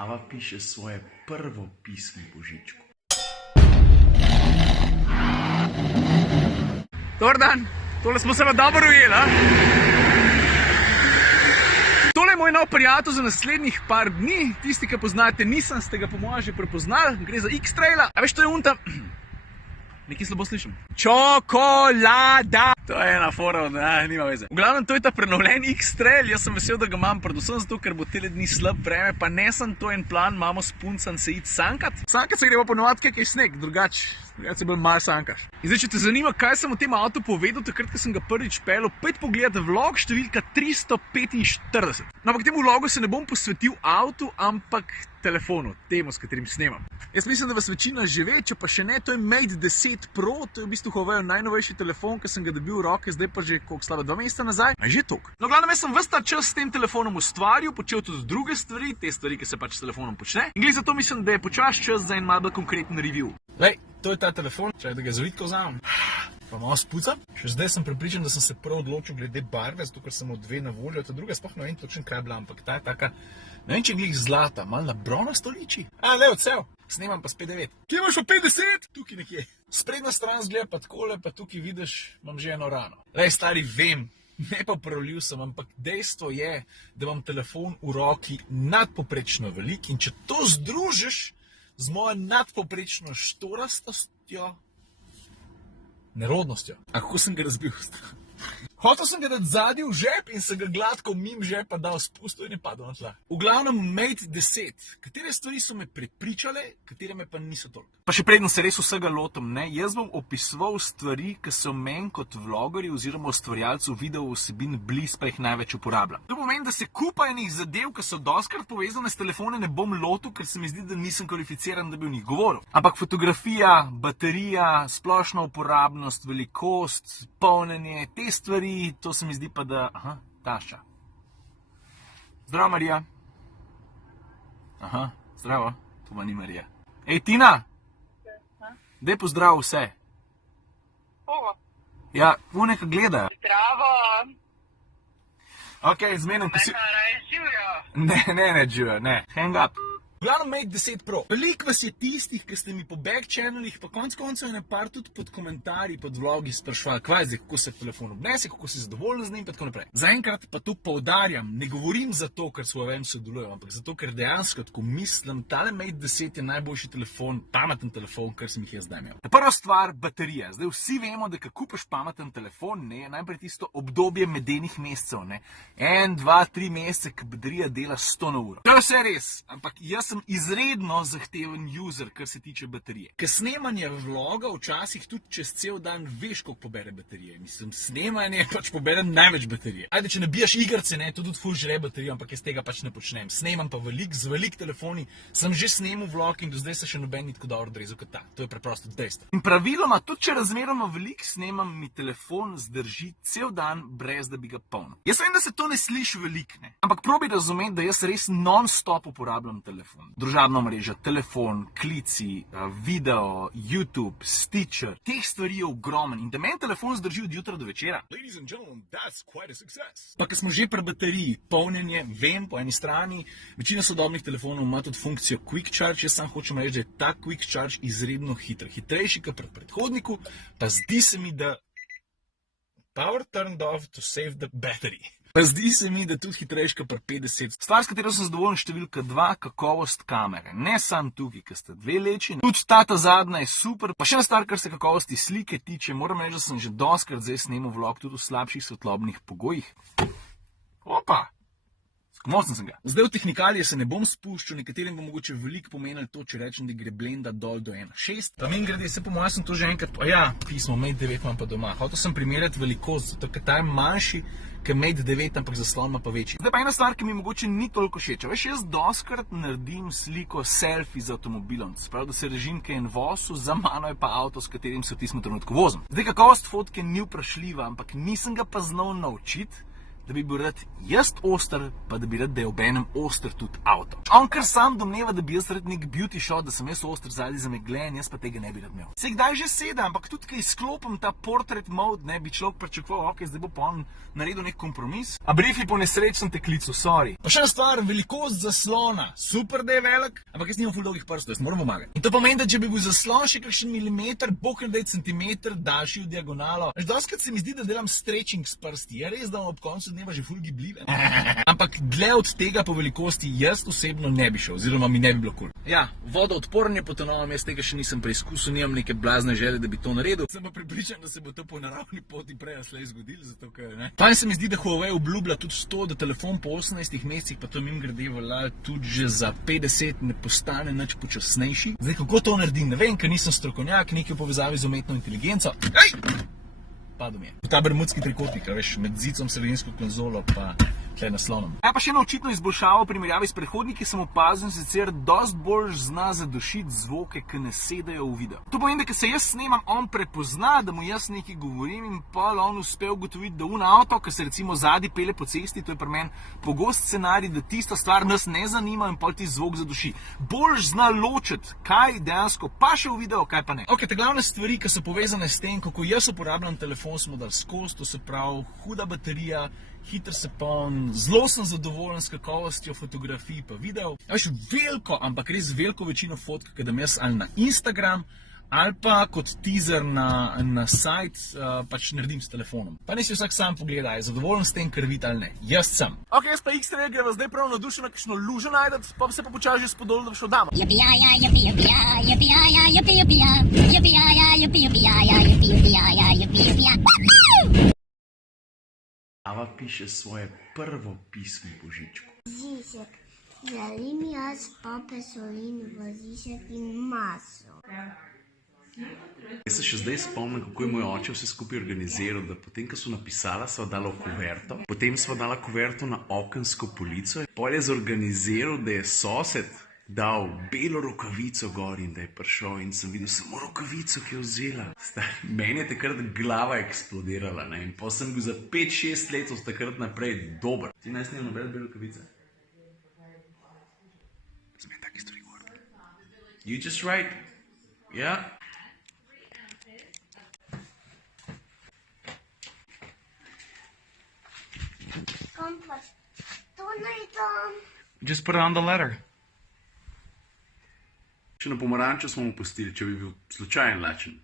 Ava piše svoje prvo pismo Božičku. Dobar dan, tole smo se pa dobro ujeli, a? Tole je moj nov prijatelj za naslednjih par dni. Tisti, ki poznate Nissan, ste ga po mojem že prepoznali. Gre za X-Traila. A veš, to je unta... Nekaj slabo slišim. Čokolada! To je ena fora, nima veze. V glavnem, to je ta prenovljen X-Trail. Jaz sem vesel, da ga imam, predvsem zato, ker bo tele dni slab vreme, pa ne sem to en plan, imamo s puncem se iti sankat. Sankat se gre pa ponovati, kaj je sneg, drugače se bolj malo sankaš. In zdaj, če te zanima, kaj sem o tem avtu povedal, takrat, ko sem ga prvič peljal, pojdi pogledati vlog številka 345. No, ampak temu vlogu se ne bom posvetil avtu, ampak telefonu, temu, s katerim snemam. Jaz mislim, da vas večina že ve, če pa še ne, to je Mate 10 Pro, to je v bistvu Huawei najnovejši telefon, ki sem ga dobil v roke, zdaj pa že koliko slaba 2 meseca nazaj, a že toliko. No, glavno, jaz sem ves ta čas s tem telefonom ustvaril, počel tudi druge stvari, te stvari, ki se pač s telefonom počne. In glede zato mislim, da je počas čas za en malo bolj konkreten review. Lej, to je ta telefon, čakaj, da ga zavitko vzamem. Pa malo spucam. Še zdaj sem prepričan, da sem se prav odločil glede barve, zato ker sem od dve na voljo, ta druga sploh ne vem točno, kaj je bila, ampak ta je taka, ne vem, če glih zlata, malo na bronasto liči. A, le, odsev. Snemam pa s 5.9. Kje imaš o 50? Tukaj nekje. Sprednja stran zgleda pa takole, pa tukaj vidiš, imam že eno rano. Lej, stari, vem, ne pa prolil sem, ampak dejstvo je, da imam telefon v roki nadpoprečno velik in če to združiš z mojo nadpoprečno štorastostjo, nerodnostjo. A kako sem ga razbil? Hotel sem ga dati zadnji v žep in sem ga gladko mimo žepa dal spustil in je padel na tla. V glavnem Mate 10. Katere stvari so me prepričale, katere me pa niso toliko. Pa še predno se res vsega lotim, ne? Jaz bom opisoval stvari, ki so meni kot vlogerji oziroma ustvarjalcu video vsebin blizu, pa jih največ uporabljam. To pomeni, da se kupa enih zadev, ki so dostikrat povezane s telefone, ne bom lotil, ker se mi zdi, da nisem kvalificiran, da bi o njih govoril. Ampak fotografija, baterija, splošna uporabnost, velikost, polnjenje, te stvari, to se mi zdi pa da... Aha, tašča. Zdravo, Marija. Aha, zdravo. To pa ni Marija. Ej, Tina! Dej pozdrav vse. Koga? Ja, uneka gledajo. Zdravo. Ok, zmenim, ko si... Neka raje živijo. Ne, živijo, ne. Hang up. Glavno Mate 10 Pro. Veliko vas je tistih, ki ste mi po back channelih, pa konc koncev ene par tudi pod komentarji, pod vlogi sprašvali, kvaj zdaj, kako se telefon obnese, kako si zadovoljen z njim, pa tako naprej. Zaenkrat pa to poudarjam, ne govorim zato, ker s Huawei sodelujem, ampak zato, ker dejansko, tako mislim, tale Mate 10 je najboljši telefon, pameten telefon, kar sem jih jaz zdaj imel. Prva stvar, baterija. Zdaj vsi vemo, da ko kupiš pameten telefon, ne, najprej tisto obdobje medenih mesecev, ne. 1, 2, 3 mesece, ko baterija dela 100 na uro. To je vse res, ampak jaz sem izredno zahteven user, kar se tiče baterije. Ker snemanje vloga včasih tudi čez cel dan veš, koliko pobere baterije. Mislim, snemanje pač pobere največ baterije. Ajde, če nabijaš igrce, ne, to tudi ful žre baterijo, ampak jaz tega pač ne počnem. Snemam pa z velik telefoni, sem že snemal vlog in do zdaj se še noben ni tako dobro odrezal kot ta. To je preprosto dejstvo. In praviloma, tudi če razmeroma velik snemam, mi telefon zdrži cel dan, brez da bi ga polnil. Jaz vem, da se to ne sliši veliko, ne. Ampak probi razumeti, da jaz res non-stop uporabljam telefon. Družabna mreža, telefon, klici, video, YouTube, Stitcher. Teh stvari je ogromen in da meni telefon zdrži od jutra do večera. Ladies and gentlemen, that's quite a success. Pa ko smo že pri bateriji, polnjenje, vem, po eni strani, večina sodobnih telefonov ima tudi funkcijo Quick Charge, jaz sam hočem reči, da je ta Quick Charge izredno hiter. Hitrejši kot pri predhodniku, pa zdi se mi, da power turned off to save the battery. Pa zdi se mi, da tudi hitrejška pri 50. Stvar, s katero sem zadovoljen, številka 2, kakovost kamere. Ne sam tukaj, ker sta dve leči. Tudi ta zadnja je super. Pa še ena stvar, kar se kakovosti slike tiče, moram reči, da sem že dostikrat zdaj snemal vlog tudi v slabših svetlobnih pogojih. Opa! Skomocen sem ga. Zdaj v tehnikalije se ne bom spuščal, nekaterim bo mogoče veliko pomenilo to, če rečem, da gre blenda dol do 1.6. Pa min grede, se po mojem sem to že enkrat, pismo Mate 9 imam pa doma. Hotel sem primerjati velikost, zato ker ta je manjši, kot Mate 9, ampak zaslon ima pa večji. Zdaj pa ena stvar, ki mi mogoče ni toliko všeč. Veš, jaz dostikrat naredim sliko selfie z avtomobilom. Sprav, da se režim kaj en vozu, za mano je pa avto, s katerim se v tistem trenutku vozim. Zdaj kakovost fotke ni vprašljiva, ampak nisem ga pa znal naučiti, da bi bil rad jaz oster, pa da bi rad, da je obenem oster tudi avto. On kar sam domneva, da bi jaz rad nek beauty shot, da sem jaz oster zadnji zamegljen, jaz pa tega ne bi rad imel. Se kdaj že sedem, ampak tudi, ko izklopim ta portrait mode, ne bi človek pričakoval, ok, zdaj bo pa on naredil nek kompromis. A brifi po nesrečnem teklicu, sorry. Pa še ena stvar, velikost zaslona, super, da je velik, ampak jaz nimam ful dolgih prstov, jaz moram pomagati. In to pomeni, da če bi bil zaslon še kakšen milimeter, bog ne daj centimeter daljši v diagonalo. Doskrat se mi zdi, da delam stretching s prsti. Je res, da ob koncu dneva že ful gibljive. Ampak dlje od tega po velikosti jaz osebno ne bi šel, oziroma mi ne bi bilo kul. Ja, vodoodporen je potonovam, jaz tega še nisem preizkusil, nimam neke blazne želje, da bi to naredil. Sem pa prepričan, da se bo to po naravni poti prej ali slej zgodilo, zato ker ne. Fajn se mi zdi, da Huawei obljublja tudi to, da telefon po 18 mesecih, pa to mimogrede velja tudi že za 50, ne postane nič počasnejši. Zdaj, kako to naredim, ne vem, ker nisem strokovnjak, nekaj v povezavi z umetno inteligenco. Padel mi je. Ta bermudski trikotnik, veš, med zicom, sredinsko konzolo pa tle naslonom. Ja, pa še eno očitno izboljšavo v primerjavi s predhodniki sem opazil, sicer dost bolj zna zadušiti zvoke, ki ne sedajo v video. To pomeni, da ko se jaz snemam, on prepozna, da mu jaz nekaj govorim in pa on uspe ugotoviti, da avto, ki se recimo zadnji pele po cesti, to je pri meni pogost scenarij, da tista stvar nas ne zanima in pa ti zvok zaduši. Bolj zna ločiti, kaj dejansko paše v video, kaj pa ne. Ok, te glavne stvari, ki so povezane s tem, kako jaz uporabljam telefon, smo dali skozi, to se pravi, huda baterija, hiter se poln, zelo sem zadovoljen s kakovostjo fotografij pa video. Veš, veliko, ampak res veliko večino fotk, ki dam jaz ali na Instagram, ali pa kot teaser na sajt, pač naredim s telefonom. Pa ne si vsak sam pogleda, je zadovoljen s tem, kar vidi ali ne. Jaz sem. Ok, jaz pa X-Ray greva zdaj prav navdušen na kakšno lužo najdet, pa se pa počasi že spodol, da bi šel damo. Ava piše svoje prvo pismo Božičku. Zizek, želim jaz pape solin v zizek in maso. Jaz se še zdaj spomnim, kako je moj oče vse skupaj organiziral, da potem, ko so napisala, sva dala kuverto, potem sva dala kuverto na okensko polico, pol je zorganiziral, da je sosed dal belo rokavico gor in da je prišel in sem videl samo rokavico, ki je vzela. Meni je takrat glava eksplodirala, ne? In potem sem bil za 5-6 let od takrat naprej dober. Ti naj snimam nobene bele rokavice? Zmej taki stvari govoriti. You just right. Yeah. Kompas, to naj dam. Just put it on the letter. Še na pomaranču smo mu pustili, če bi bil slučajen lačen.